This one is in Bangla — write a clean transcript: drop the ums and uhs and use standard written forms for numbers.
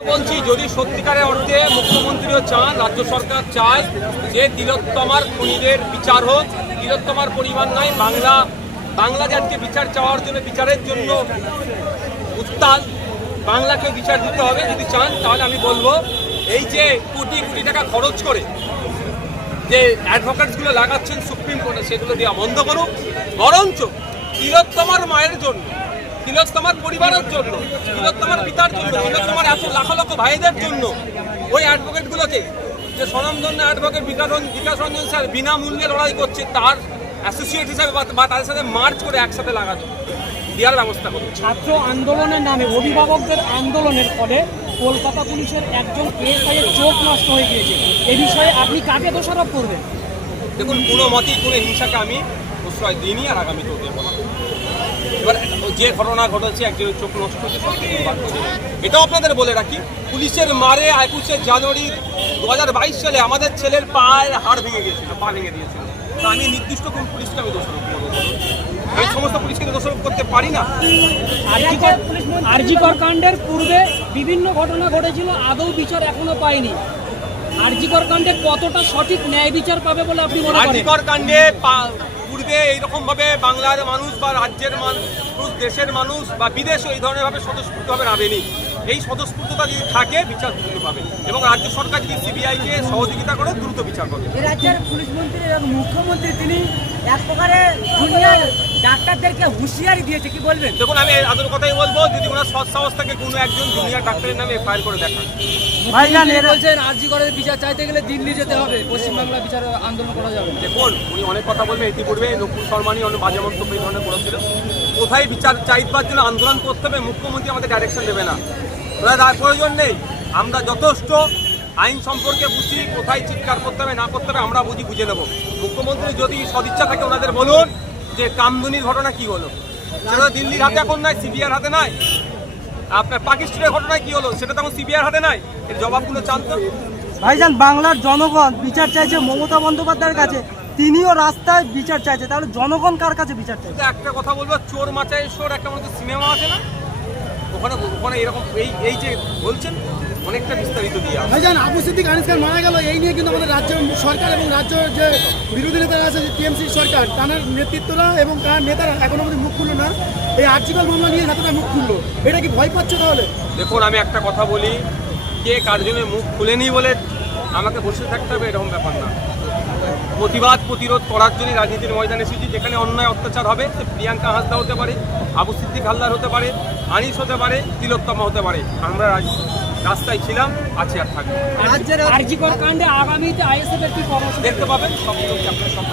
বলছি যদি সত্যিকারের অর্থে মুখ্যমন্ত্রীও চান, রাজ্য সরকার চায় যে তিলোত্তমার খুনিদের বিচার হোক, তিলোত্তমার পরিবার নয়, বাংলা জাতিকে বিচার চাওয়ার জন্য, বিচারের জন্য উত্তাল, বাংলাকে বিচার দিতে হবে। যদি চান তাহলে আমি বলবো এই যে কোটি কোটি টাকা খরচ করে যে অ্যাডভোকেটসগুলো লাগাচ্ছেন সুপ্রিম কোর্টে, সেগুলো দেওয়া বন্ধ করুক। বরঞ্চ তিলোত্তমার মায়ের জন্য, তিলোত্তমার পরিবারের জন্য, তিলোত্তমার পিতার জন্য, তিলোত্তমার এত লাখ লক্ষ ভাইদের জন্য ওই অ্যাডভোকেটগুলোকে, যে স্বনামধন্য অ্যাডভোকেট বিকাশ রঞ্জন স্যার বিনামূল্যে লড়াই করছে, তার অ্যাসোসিয়েট হিসাবে বা তাদের সাথে মার্চ করে একসাথে লাগানো দেওয়ার ব্যবস্থা করুন। ছাত্র আন্দোলনের নামে অভিভাবকদের আন্দোলনের ফলে কলকাতা পুলিশের একজন এসআই এর চোখ নষ্ট হয়ে গিয়েছে। এ বিষয়ে আপনি কাকে দোষারোপ করবেন? দেখুন, কোনো মতেই কোনো হিংসাকে আমি প্রশ্রয় দিইনি আর আগামীতেও দেবো না। এবার যে ঘটনা ঘটেছে, একজনের চোখ নষ্ট হয়েছে, এটাও আপনাদের বলে রাখি, পুলিশের মারে 21শে জানুয়ারি 2022 সালে আমাদের ছেলের পায়ের হাড় ভেঙে গিয়েছিল, পা ভেঙে দিয়েছিল। তো আমি নির্দিষ্ট কোন পুলিশকে আমি দোষারোপ করবো? আমি সমস্ত পুলিশকে দোষারোপ করতে পারি না। আরজিকর কাণ্ডের পূর্বে বিভিন্ন ঘটনা ঘটেছিল, আদৌ বিচার এখনো পায়নি। আরজিকর কাণ্ডে কতটা সঠিক ন্যায় বিচার পাবে বলে আপনি মনে করেন? আরজিকর কাণ্ডে পূর্বে এইরকম ভাবে বাংলার মানুষ বা রাজ্যের মানুষ, দেশের মানুষ বা বিদেশে এই ধরনের ভাবে স্বতঃস্ফূর্তভাবে নামেনি। এই স্বতঃস্ফূর্ততা যদি থাকে, বিচার দ্রুত পাবে এবং রাজ্য সরকার যদি সিবিআইকে সহযোগিতা করে দ্রুত বিচার করবে। রাজ্যের পুলিশ মন্ত্রী এবং মুখ্যমন্ত্রী তিনি এক প্রকারে জুনিয়র ডাক্তারদেরকে হুঁশিয়ারি দিয়েছে, কি বলবেন? দেখুন, আমি আদর কথাই বলবো, যদি ওনার সৎ সাহস থেকে কোনো একজন জুনিয়র ডাক্তারের নামে ফাইল করে দেখান। ভাইজান বলছেন আরজিকরের বিচার চাইতে গেলে দিল্লি যেতে হবে, পশ্চিমবাংলা বিচার আন্দোলন করা যাবে। দেখুন, উনি অনেক কথা বলবেন, ইতিপূর্বে নকুল শর্মানি অনেক বাজে মন্তব্য এই ধরনের করেছিল। কোথায় বিচার চাইবার জন্য আন্দোলন করতে হবে, মুখ্যমন্ত্রী আমাদের ডাইরেকশন দেবে না, ওনার প্রয়োজন নেই। আমরা যথেষ্ট আইন সম্পর্কে বুঝি, কোথায় চিৎকার করতে হবে না করতে হবে আমরা বুঝে নেব। মুখ্যমন্ত্রী যদি সদিচ্ছা থাকে ওনাদের বলুন যে কামদুনির ঘটনা কি হলো, সেটা দিল্লির হাতে এখন নাই, সিবিআইয়ের হাতে নাই। আপনার পাকিস্তানের ঘটনায় কি হলো, সেটা তখন সিবিআইয়ের হাতে নাই। এর জবাবগুলো চান্ত। ভাইজান, বাংলার জনগণ বিচার চাইছে মমতা বন্দ্যোপাধ্যায়ের কাছে, তিনিও রাস্তায় বিচার চাইছে, তাহলে জনগণ কার কাছে বিচার চাইছে? একটা কথা বলবো, চোর মাচায় চোর একটা মতো সিনেমা আছে না, ওখানে এরকম এই যে বলছেন অনেকটা বিস্তারিত দিয়ে। ভাইজান, আবু সিদ্দিক আনিস খান মারা গেল, এই নিয়ে কিন্তু আমাদের রাজ্য সরকার এবং রাজ্যের যে বিরোধী নেতারা আছে, টিএমসি সরকার, তাদের নেতৃত্বরা এবং তার নেতারা এখনো আমাদের মুখ খুললো না। এই আর্জিকল মামলা নিয়ে নেতারা মুখ খুললো, এটা কি ভয় পাচ্ছে তাহলে? দেখুন, আমি একটা কথা বলি, কে কার জন্য মুখ খুলেনি বলে আমাকে বসে থাকতে হবে এরকম ব্যাপার না। প্রতিবাদ প্রতিরোধ করার জন্যই রাজনীতির ময়দানে এসেছি। যেখানে অন্যায় অত্যাচার হবে, সে প্রিয়াঙ্কা হাসদা হতে পারে, আবু সিদ্দিক হালদার হতে পারে, আনিস হতে পারে, তিলোত্তমা হতে পারে, আমরা রাস্তায় ছিলাম, আছি আর থাকবো। আরজিকর কাণ্ডে আগামীতে আইএসএফ এর কি কর্মসূচি দেখতে পাবেন, সব কিছু আপনার সব